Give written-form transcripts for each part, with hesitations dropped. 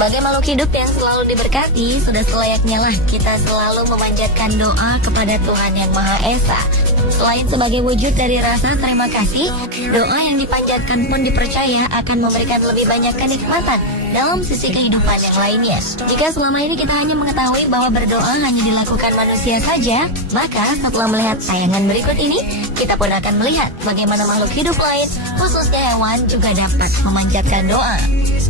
Sebagai makhluk hidup yang selalu diberkati, sudah selayaknya lah kita selalu memanjatkan doa kepada Tuhan Yang Maha Esa. Selain sebagai wujud dari rasa terima kasih, doa yang dipanjatkan pun dipercaya akan memberikan lebih banyak kenikmatan dalam sisi kehidupan yang lainnya. Jika selama ini kita hanya mengetahui bahwa berdoa hanya dilakukan manusia saja, maka setelah melihat tayangan berikut ini, kita pun akan melihat bagaimana makhluk hidup lain, khususnya hewan, juga dapat memanjatkan doa.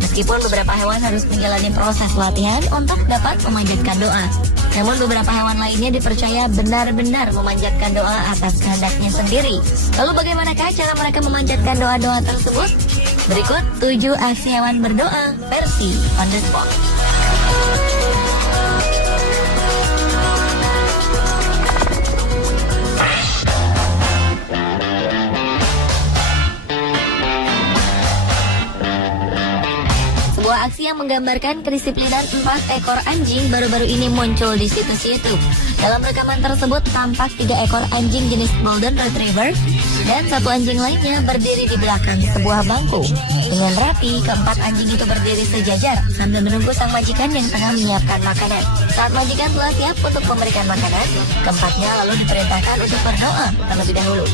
Meskipun beberapa hewan harus menjalani proses latihan untuk dapat memanjatkan doa, namun beberapa hewan lainnya dipercaya benar-benar memanjatkan doa atas kehendaknya sendiri. Lalu bagaimanakah cara mereka memanjatkan doa-doa tersebut? Berikut 7 aksi hewan berdoa versi on the spot. Sebuah aksi yang menggambarkan kedisiplinan 4 ekor anjing baru-baru ini muncul di situs YouTube. Dalam rekaman tersebut tampak 3 ekor anjing jenis Golden Retriever dan 1 anjing lainnya berdiri di belakang sebuah bangku. Dengan rapi, keempat anjing itu berdiri sejajar sambil menunggu sang majikan yang tengah menyiapkan makanan. Saat majikan telah siap untuk memberikan makanan, keempatnya lalu diperintahkan untuk berdoa terlebih dahulu.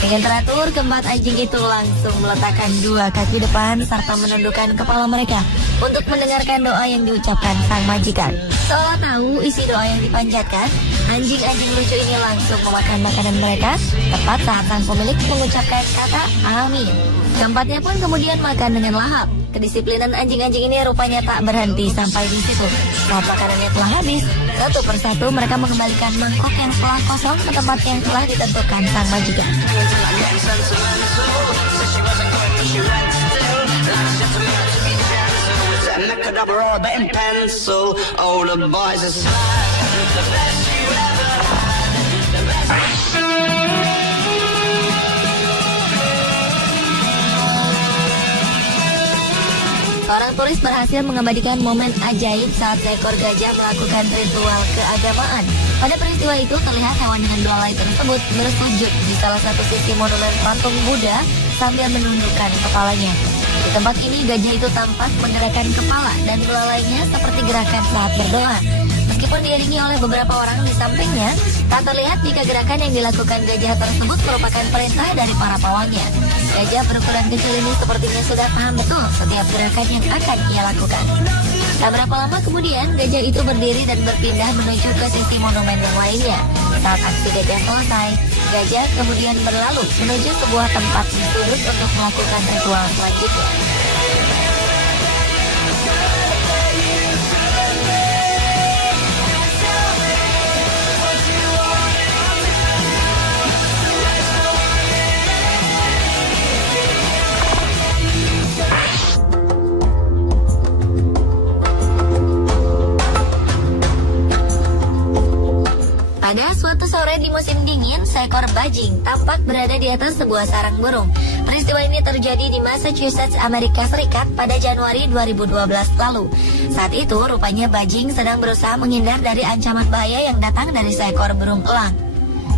Dengan teratur, keempat anjing itu langsung meletakkan 2 kaki depan serta menundukkan kepala mereka untuk mendengarkan doa yang diucapkan sang majikan. Seolah tahu isi doa yang dipanjatkan, anjing-anjing lucu ini langsung memakan makanan mereka tepat saat sang pemilik mengucapkan kata amin. Keempatnya pun kemudian makan dengan lahap. Kedisiplinan anjing-anjing ini rupanya tak berhenti sampai di situ. Saat makanannya telah habis, satu persatu mereka mengembalikan mangkok yang telah kosong ke tempat yang telah ditentukan sang majikan. Seorang turis berhasil mengabadikan momen ajaib saat seekor gajah melakukan ritual keagamaan. Pada peristiwa itu terlihat hewan dengan belalai tersebut bersujud di salah satu sisi monumen patung Buddha sambil menundukkan kepalanya. Di tempat ini gajah itu tampak menggerakkan kepala dan belalainya seperti gerakan saat berdoa. Meskipun diiringi oleh beberapa orang di sampingnya, tak terlihat jika gerakan yang dilakukan gajah tersebut merupakan perintah dari para pawangnya. Gajah berukuran kecil ini sepertinya sudah paham betul setiap gerakan yang akan ia lakukan. Tak berapa lama kemudian, gajah itu berdiri dan berpindah menuju ke sisi monumen yang lainnya. Saat aksi gajah selesai, gajah kemudian berlalu menuju sebuah tempat di sudut untuk melakukan ritual selanjutnya. Pada suatu sore di musim dingin, seekor bajing tampak berada di atas sebuah sarang burung. Peristiwa ini terjadi di Massachusetts, Amerika Serikat pada Januari 2012 lalu. Saat itu, rupanya bajing sedang berusaha menghindar dari ancaman bahaya yang datang dari seekor burung elang.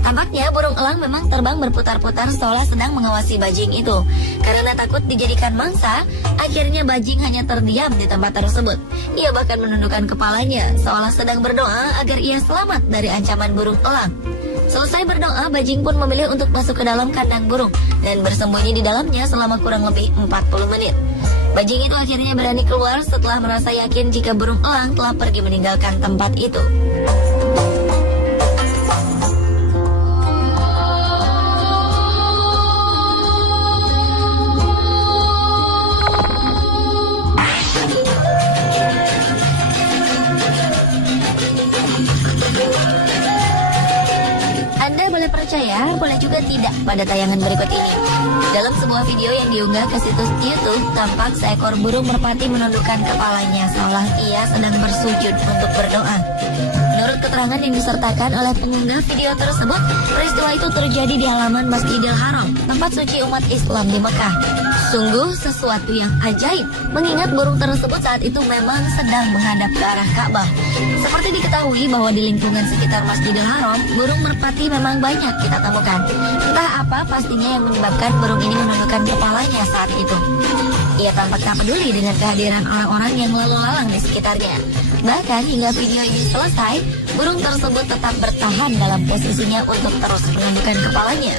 Tampaknya burung elang memang terbang berputar-putar seolah sedang mengawasi bajing itu. Karena takut dijadikan mangsa, akhirnya bajing hanya terdiam di tempat tersebut. Ia bahkan menundukkan kepalanya seolah sedang berdoa agar ia selamat dari ancaman burung elang. Selesai berdoa, bajing pun memilih untuk masuk ke dalam kandang burung dan bersembunyi di dalamnya selama kurang lebih 40 menit. Bajing itu akhirnya berani keluar setelah merasa yakin jika burung elang telah pergi meninggalkan tempat itu. Anda boleh percaya, boleh juga tidak pada tayangan berikut ini. Dalam sebuah video yang diunggah ke situs YouTube, tampak seekor burung merpati menundukkan kepalanya seolah ia sedang bersujud untuk berdoa. Menurut keterangan yang disertakan oleh pengunggah video tersebut, peristiwa itu terjadi di halaman Masjidil Haram, tempat suci umat Islam di Mekah. Sungguh sesuatu yang ajaib, mengingat burung tersebut saat itu memang sedang menghadap ke arah Ka'bah. Seperti diketahui bahwa di lingkungan sekitar Masjidil Haram, burung merpati memang banyak kita temukan. Entah apa pastinya yang menyebabkan burung ini menundukkan kepalanya saat itu. Ia tampak tak peduli dengan kehadiran orang-orang yang lalu lalang di sekitarnya. Bahkan hingga video ini selesai, burung tersebut tetap bertahan dalam posisinya untuk terus menundukkan kepalanya.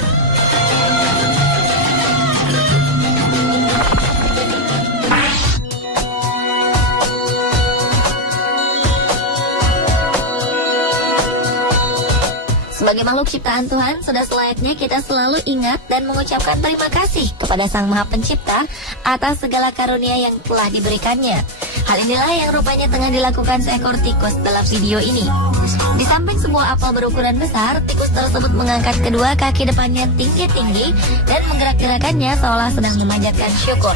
Sebagai makhluk ciptaan Tuhan, sudah selayaknya kita selalu ingat dan mengucapkan terima kasih kepada Sang Maha Pencipta atas segala karunia yang telah diberikannya. Hal inilah yang rupanya tengah dilakukan seekor tikus dalam video ini. Di samping sebuah apel berukuran besar, tikus tersebut mengangkat kedua kaki depannya tinggi-tinggi dan menggerak-gerakannya seolah sedang memanjatkan syukur.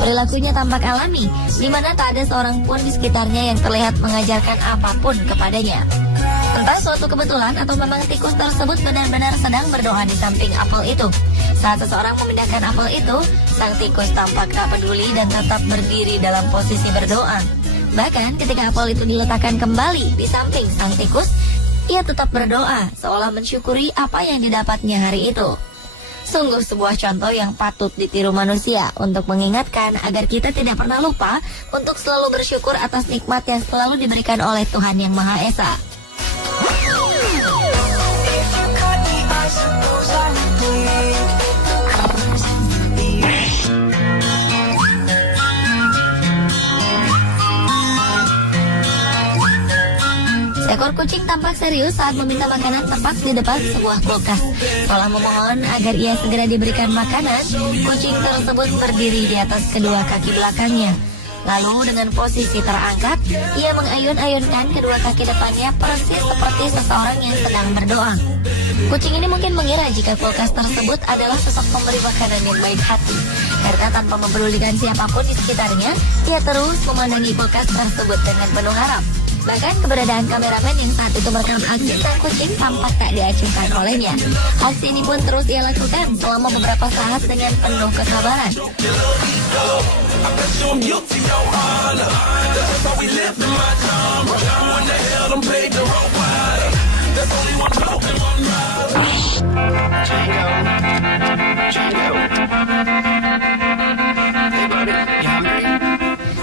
Perilakunya tampak alami, di mana tak ada seorang pun di sekitarnya yang terlihat mengajarkan apapun kepadanya. Entah suatu kebetulan atau memang tikus tersebut benar-benar sedang berdoa di samping apel itu. Saat seseorang memindahkan apel itu, sang tikus tampak tak peduli dan tetap berdiri dalam posisi berdoa. Bahkan ketika apel itu diletakkan kembali di samping sang tikus, ia tetap berdoa seolah mensyukuri apa yang didapatnya hari itu. Sungguh sebuah contoh yang patut ditiru manusia untuk mengingatkan agar kita tidak pernah lupa untuk selalu bersyukur atas nikmat yang selalu diberikan oleh Tuhan Yang Maha Esa. Seekor kucing tampak serius saat meminta makanan tepat di depan sebuah kulkas. Setelah memohon agar ia segera diberikan makanan, kucing tersebut berdiri di atas kedua kaki belakangnya. Lalu dengan posisi terangkat, ia mengayun-ayunkan kedua kaki depannya persis seperti seseorang yang sedang berdoa. Kucing ini mungkin mengira jika kulkas tersebut adalah sosok pemberi makanan yang baik hati. Karena tanpa mempedulikan siapapun di sekitarnya, ia terus memandangi kulkas tersebut dengan penuh harap. Bahkan keberadaan kameramen yang saat itu merekam aksi sang kucing tampak tak diacuhkan olehnya. Aksi ini pun terus ia lakukan selama beberapa saat dengan penuh kesabaran.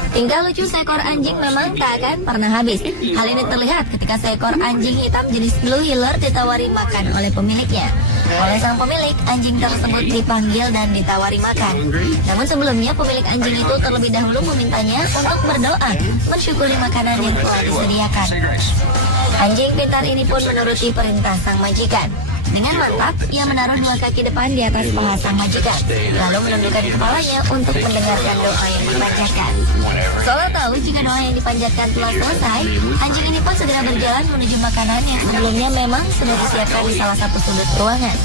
Tingkah lucu seekor anjing memang tak akan pernah habis. Hal ini terlihat ketika seekor anjing hitam jenis Blue Heeler ditawari makan oleh pemiliknya. Oleh sang pemilik, anjing tersebut dipanggil dan ditawari makan. Namun sebelumnya pemilik anjing itu terlebih dahulu memintanya untuk berdoa, mensyukuri makanan yang telah disediakan. Anjing pintar ini pun menuruti perintah sang majikan. Dengan mantap, ia menaruh dua kaki depan di atas paha sang majikan, lalu menundukkan kepalanya untuk mendengarkan doa yang dipanjatkan. Seolah tahu jika doa yang dipanjatkan telah selesai, anjing ini pun segera berjalan menuju makanan yang sebelumnya memang sudah disiapkan di salah satu sudut ruangan.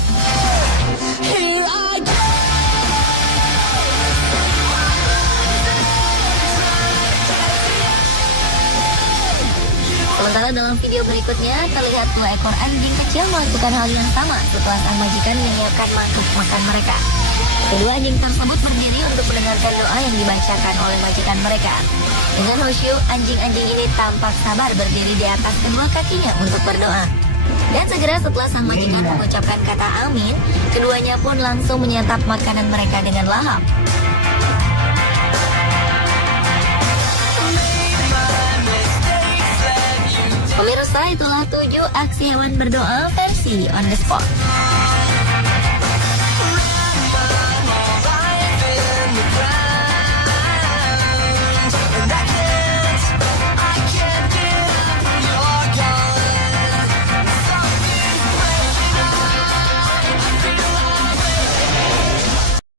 Sementara dalam video berikutnya terlihat dua ekor anjing kecil melakukan hal yang sama setelah sang majikan menyiapkan mangkuk makan mereka. Kedua anjing tersebut berdiri untuk mendengarkan doa yang dibacakan oleh majikan mereka. Dengan khusyuk, anjing-anjing ini tampak sabar berdiri di atas kedua kakinya untuk berdoa. Dan segera setelah sang majikan mengucapkan kata amin, keduanya pun langsung menyantap makanan mereka dengan lahap. Pemirsa, itulah 7 aksi hewan berdoa versi on the spot.